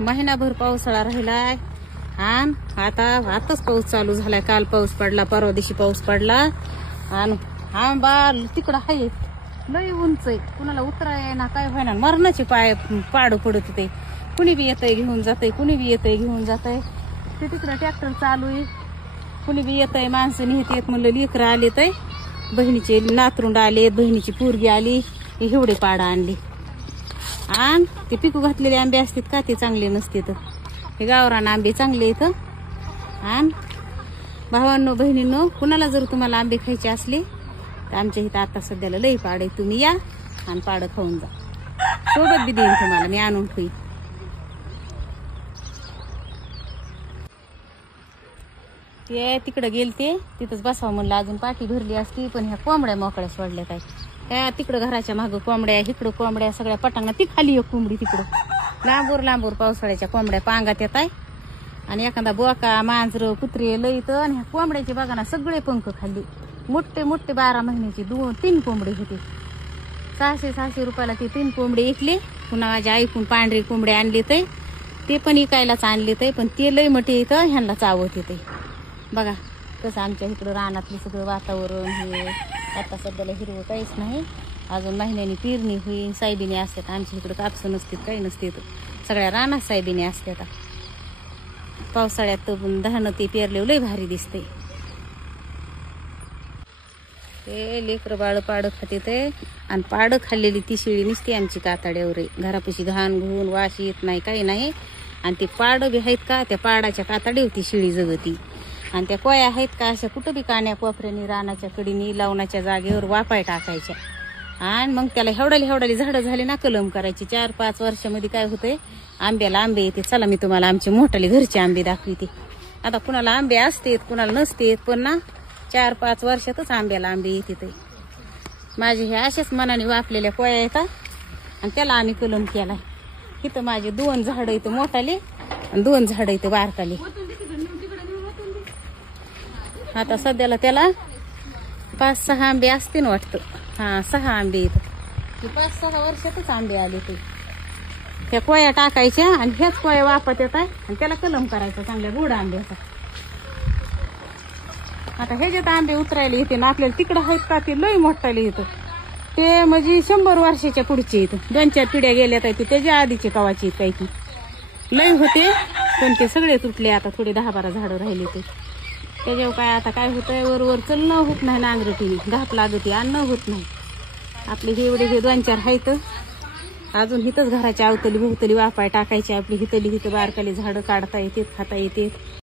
महिनाभर पावसाळा राहिलाय आणि आताच पाऊस चालू झालाय. काल पाऊस पडला, परवा दिवशी पाऊस पडला. आणि आंबा तिकडं आहे लय उंच आहे, कुणाला उतराय ना काय व्हायना, मरणाचे पाड पडत ते. कुणी बी येतंय घेऊन जातंय, कुणी बी येतंय घेऊन जातंय. ते तिकडं ट्रॅक्टर चालू आहे, कुणी बी येतंय. माणसं नेत येत म्हणलं लेकरं आले तर बहिणीचे नातरुंड आलेत, बहिणीची पोरगी आली, एवढे पाडा आणले. आणि ते पिकू घातलेले आंबे असतात का ते चांगले नसते. तर हे गावरान आंबे चांगले इथं. आणि भावांनो बहिणींनो, कुणाला जर तुम्हाला आंबे खायचे असले तर आमच्या इथं आता सध्याला लई पाड आहे. तुम्ही या आणि पाड खाऊन जा. सोबत बी देईन तुम्हाला, मी आणून ठेवीन. ते तिकडं गेलते, तिथंच बसावं म्हणलं. अजून पाठी भरली असती, पण ह्या कोंबड्या मोकळ्या सोडल्या काय. त्या तिकडं घराच्या मागं कोंबड्या, इकडं कोंबड्या सगळ्या पटांगणा. ती खाली एक कोंबडी तिकडं लांबूर पावसाळ्याच्या कोंबड्या पांगात येत आहे. आणि एखादा बोका मांजर कुत्रे लईत. आणि ह्या कोंबड्याचे बघा ना सगळे पंख खाल्ली. मोठे 12 महिन्याची 2-3 कोंबडे होते. 600 रुपयाला ते 3 कोंबडे विकले. पुन्हा माझ्या ऐकून पांढरे कोंबडे आणले ते पण इकायलाच आणले ते. पण ते लई मोठे येतं, ह्यांना चावत येते. बघा कसं आमच्या इकडं रानातलं सगळं वातावरण हे. आता सध्याला हिरवं काहीच नाही. अजून महिन्यानी पेरणी होईल, सायबिने असतात. आमच्या इकडं कापसं नसतात, काही नसते. सगळ्या रानात सायबिने असतात. पावसाळ्यात धानं ते पेरले लय भारी दिसते. ते लेकरं बाळ पाड खाते ते. आणि पाड खाल्लेली ती शिळी निसते आमची कातड्यावर. घरापाशी घाण घुन वास येत नाही, काही नाही. आणि ते पाड बी आहेत का, त्या पाडाच्या कातड्यावर ती शिळी जगती. आणि त्या कोया आहेत का अशा कुठं बी कान्या कोपऱ्यानी रानाच्या कडीनी लावण्याच्या जागेवर वापाय टाकायच्या. आणि मग त्याला हेवडाली झाडं झाली ना कलम करायची. 4-5 वर्षामध्ये काय होतंय, आंब्याला आंबे येते. चला मी तुम्हाला आमचे मोठाले घरचे आंबे दाखवते. आता कुणाला आंबे असतेत, कुणाला नसतेत, पण ना 4-5 वर्षातच आंब्याला आंबे येते. माझे हे अशाच मनाने वापलेल्या कोया येतात आणि त्याला आम्ही कलम केलाय. इथं माझे 2 झाडं इथं मोठाले आणि 2 झाडं इथं बारकाले. आता सध्याला त्याला 5-6 आंबे असतील वाटतं. 6 आंबे इथं. 5-6 वर्षातच आंबे आले ते. त्या कोया टाकायच्या आणि ह्याच कोया वापरत येत आहे आणि त्याला कलम करायचा चांगल्या गोड आंब्याचा. आता ह्याच्यात आंबे उतरायला येते ना आपल्याला. तिकडं आहेत का ते लई मोठाले येतं. ते म्हणजे 100 वर्षाच्या पुढचे येतं. 2-4 पिढ्या गेल्या तर त्याच्या आधीचे कवाचे काही की लई होते. पण ते सगळे तुटले. आता थोडे 10-12 झाडं राहिले ते. त्याच्यावर काय आता काय होतंय, वर चलणं होत नाही. नांगरटीने घाप लागते, अन्न होत नाही. आपले हे एवढे 2-4 आहेत. अजून हिथंच घराच्या अवतली भोवतली वापाय टाकायचे. आपली हिथं बारकाली झाडं काढता येतात, खाता येतात.